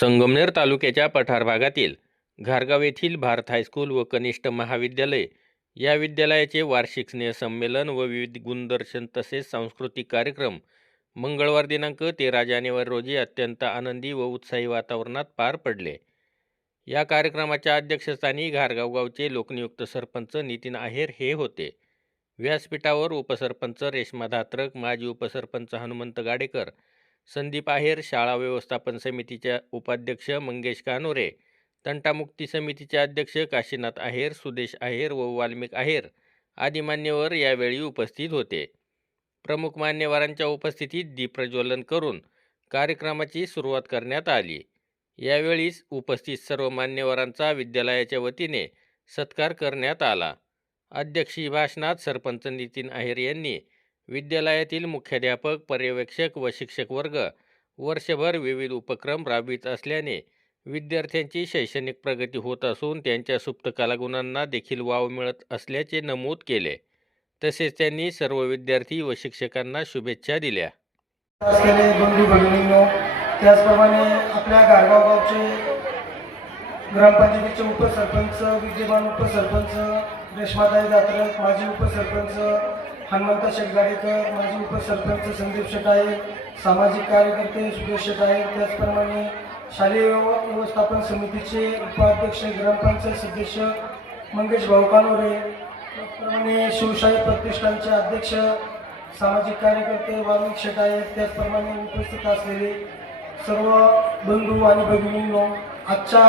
संगमनेर तालुक्याच्या पठार भागातील घारगाव येथील भारत हायस्कूल व कनिष्ठ महाविद्यालय या विद्यालयाचे वार्षिक स्नेहसंमेलन व विविध गुणदर्शन तसेच सांस्कृतिक कार्यक्रम मंगळवार दिनांक तेरा जानेवारी रोजी अत्यंत आनंदी व उत्साही वातावरणात पार पडले. या कार्यक्रमाच्या अध्यक्षस्थानी घारगाव गावचे लोकनियुक्त सरपंच नितीन आहेर हे होते. व्यासपीठावर उपसरपंच रेश्मा धात्रक माजी उपसरपंच हनुमंत गाडेकर संदीप आहेर शाळा व्यवस्थापन समितीच्या उपाध्यक्ष मंगेश कानोरे तंटामुक्ती समितीचे अध्यक्ष काशीनाथ आहेर सुदेश आहेर व वाल्मिक आहेर आदी मान्यवर यावेळी उपस्थित होते. प्रमुख मान्यवरांच्या उपस्थितीत दीपप्रज्वलन करून कार्यक्रमाची सुरुवात करण्यात आली. यावेळी उपस्थित सर्व मान्यवरांचा विद्यालयाच्या वतीने सत्कार करण्यात आला. अध्यक्षीय भाषणात सरपंच नितीन आहेर यांनी विद्यालयातील मुख्याध्यापक पर्यवेक्षक व शिक्षक वर्ग वर्षभर विविध उपक्रम राबवित असल्याने विद्यार्थ्यांची शैक्षणिक प्रगती होत असून त्यांच्या सुप्त कलागुणांना देखील वाव मिळत असल्याचे नमूद केले. तसेच त्यांनी सर्व विद्यार्थी व शिक्षकांना शुभेच्छा दिल्या. असलेले बंधू भगिनींनो त्याचप्रमाणे आपल्या गारगाव गावचे ग्रामपंचायतीचे उपसरपंच विद्यमान उपसरपंच रेश्माताई जात्रक माजी उपसरपंच हनुमंत शेटगाडेकर माजी उपसरपंच संदीप शेटाळे सामाजिक कार्यकर्ते सुरेश आहेत त्याचप्रमाणे शालेय व्यवस्थापन समितीचे उपाध्यक्ष ग्रामपंचायत सदस्य मंगेश भाऊ कानोरे. त्याचप्रमाणे शिवशाही प्रतिष्ठानचे अध्यक्ष सामाजिक कार्यकर्ते वाल्मिक शेट आहेत. त्याचप्रमाणे उपस्थित असलेले सर्व बंधू आणि भगिनींनो आजच्या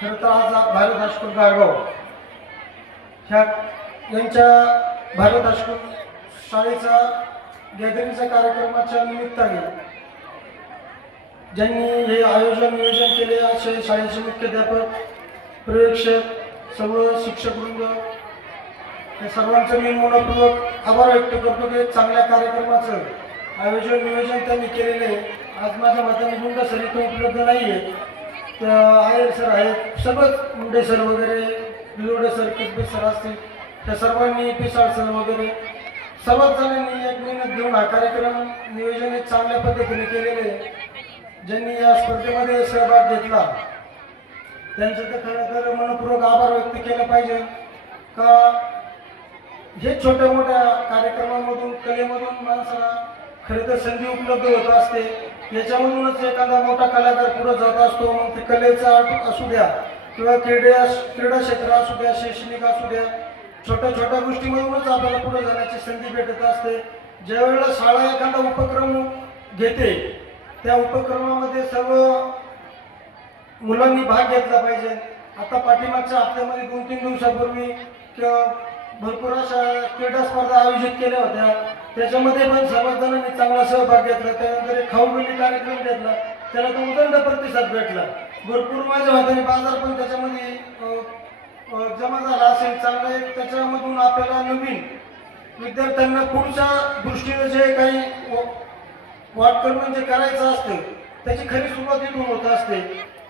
खरं तर आज भारत हायस्कूल गारगाव. ह्या यांच्या भारत हायस्कूल शाळेचा गॅदरिंगच्या कार्यक्रमाच्या निमित्ताने. ज्यांनी हे आयोजन नियोजन केले असे शाळेचे मुख्याध्यापक प्रवेक्षक सर्व शिक्षकवृंद हे सर्वांचं मी मनपूर्वक आभार व्यक्त करतो की चांगल्या कार्यक्रमाचं आयोजन नियोजन त्यांनी केलेलं आहे. आज माझ्या मताने गुंड सर इथं उपलब्ध नाही आहे तर आयर सर आहेत. सर्वच मुंडे सर वगैरे बिलोडे सर किसबे सर असतील. त्या सर्वांनी पिसाळ अडचण वगैरे सर्वच जणांनी एक मेहनत घेऊन हा कार्यक्रम नियोजन चांगल्या पद्धतीने केलेले ज्यांनी या स्पर्धेमध्ये सहभाग घेतला त्यांचं तर खरं तर मनपूर्वक आभार व्यक्त केलं पाहिजे. का हे छोट्या मोठ्या कार्यक्रमामधून कलेमधून माणसाला खरं तर संधी उपलब्ध होत असते. याच्यामधूनच एखादा मोठा कलाकार पुढे जात असतो मग ते कलेचा असू द्या किंवा क्रीडा क्रीडा क्षेत्र असू द्या शैक्षणिक असू द्या छोट्या छोट्या गोष्टीमधूनच आपल्याला पुढे जाण्याची संधी भेटत असते. ज्यावेळेला शाळा एखादा उपक्रम घेते त्या उपक्रमामध्ये सर्व मुलांनी भाग घेतला पाहिजे. आता पाठीमागच्या हप्त्यामध्ये दोन तीन दिवसापूर्वी किंवा भरपूर अशा क्रीडा स्पर्धा आयोजित केल्या होत्या. त्याच्यामध्ये पण सर्व जणांनी चांगला सहभाग घेतला. त्यानंतर एक खाऊगल्ली कार्यक्रम घेतला. त्याला तो उदंड प्रतिसाद भेटला. भरपूर माझ्या हाताने बाजार पण त्याच्यामध्ये जमा झाला असेल चांगला एक त्याच्यामधून आपल्याला नवीन विद्यार्थ्यांना पुढच्या दृष्टीने जे काही व- जे म्हणजे करायचं असतं त्याची खरी सुरुवात इथून होत असते.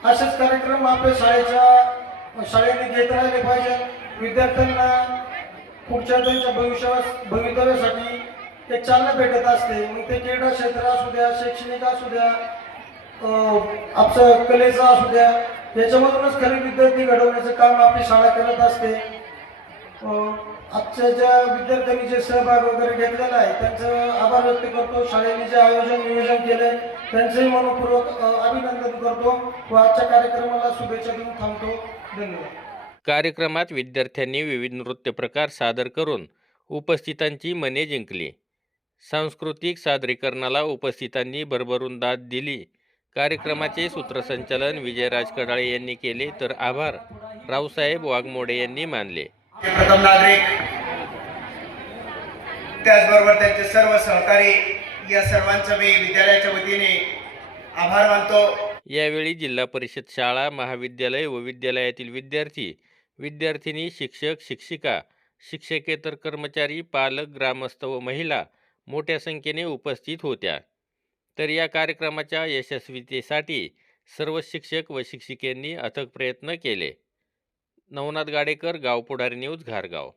असेच कार्यक्रम आपल्या शाळेच्या शाळेने घेत राहिले पाहिजे. विद्यार्थ्यांना पुढच्या त्यांच्या भविष्या भवितव्यासाठी ते चालना भेटत असते. मग ते क्रीडा क्षेत्र असू द्या शैक्षणिक असू द्या आपचं आपलं कलेचं असू द्या त्याच्यामधूनच खरे विद्यार्थी घडवण्याचं काम आपली शाळा करत असते. आजच्या ज्या विद्यार्थ्यांनी जे सहभाग वगैरे घेतलेला आहे त्यांचं आभार व्यक्त करतो. शाळेने जे आयोजन नियोजन केलंय त्यांचंही मनपूर्वक अभिनंदन करतो व आजच्या कार्यक्रमाला शुभेच्छा देऊन थांबतो. धन्यवाद. कार्यक्रमात विद्यार्थ्यांनी विविध नृत्य प्रकार सादर करून उपस्थितांची मने जिंकली. सांस्कृतिक सादरीकरणाला उपस्थितांनी भरभरून दाद दिली. कार्यक्रमाचे सूत्रसंचालन विजयराज कडाळे यांनी केले तर आभार. रावसाहेब वाघमोडे यांनी मानले. प्रथम नागरिक त्याचबरोबर त्यांचे सर्व सहकारी या सर्वांचं मी विद्यालयाच्या वतीने आभार मानतो. यावेळी जिल्हा परिषद शाळा महाविद्यालय व विद्यालयातील विद्यार्थी विद्यार्थिनी शिक्षक शिक्षिका शिक्षकेतर कर्मचारी पालक ग्रामस्थ व महिला मोठ्या संख्येने उपस्थित होत्या. तर या कार्यक्रमाच्या यशस्वीतेसाठी सर्व शिक्षक व शिक्षिकेंनी अथक प्रयत्न केले. नवनाथ गाडेकर गाव पुढारी न्यूज घारगाव.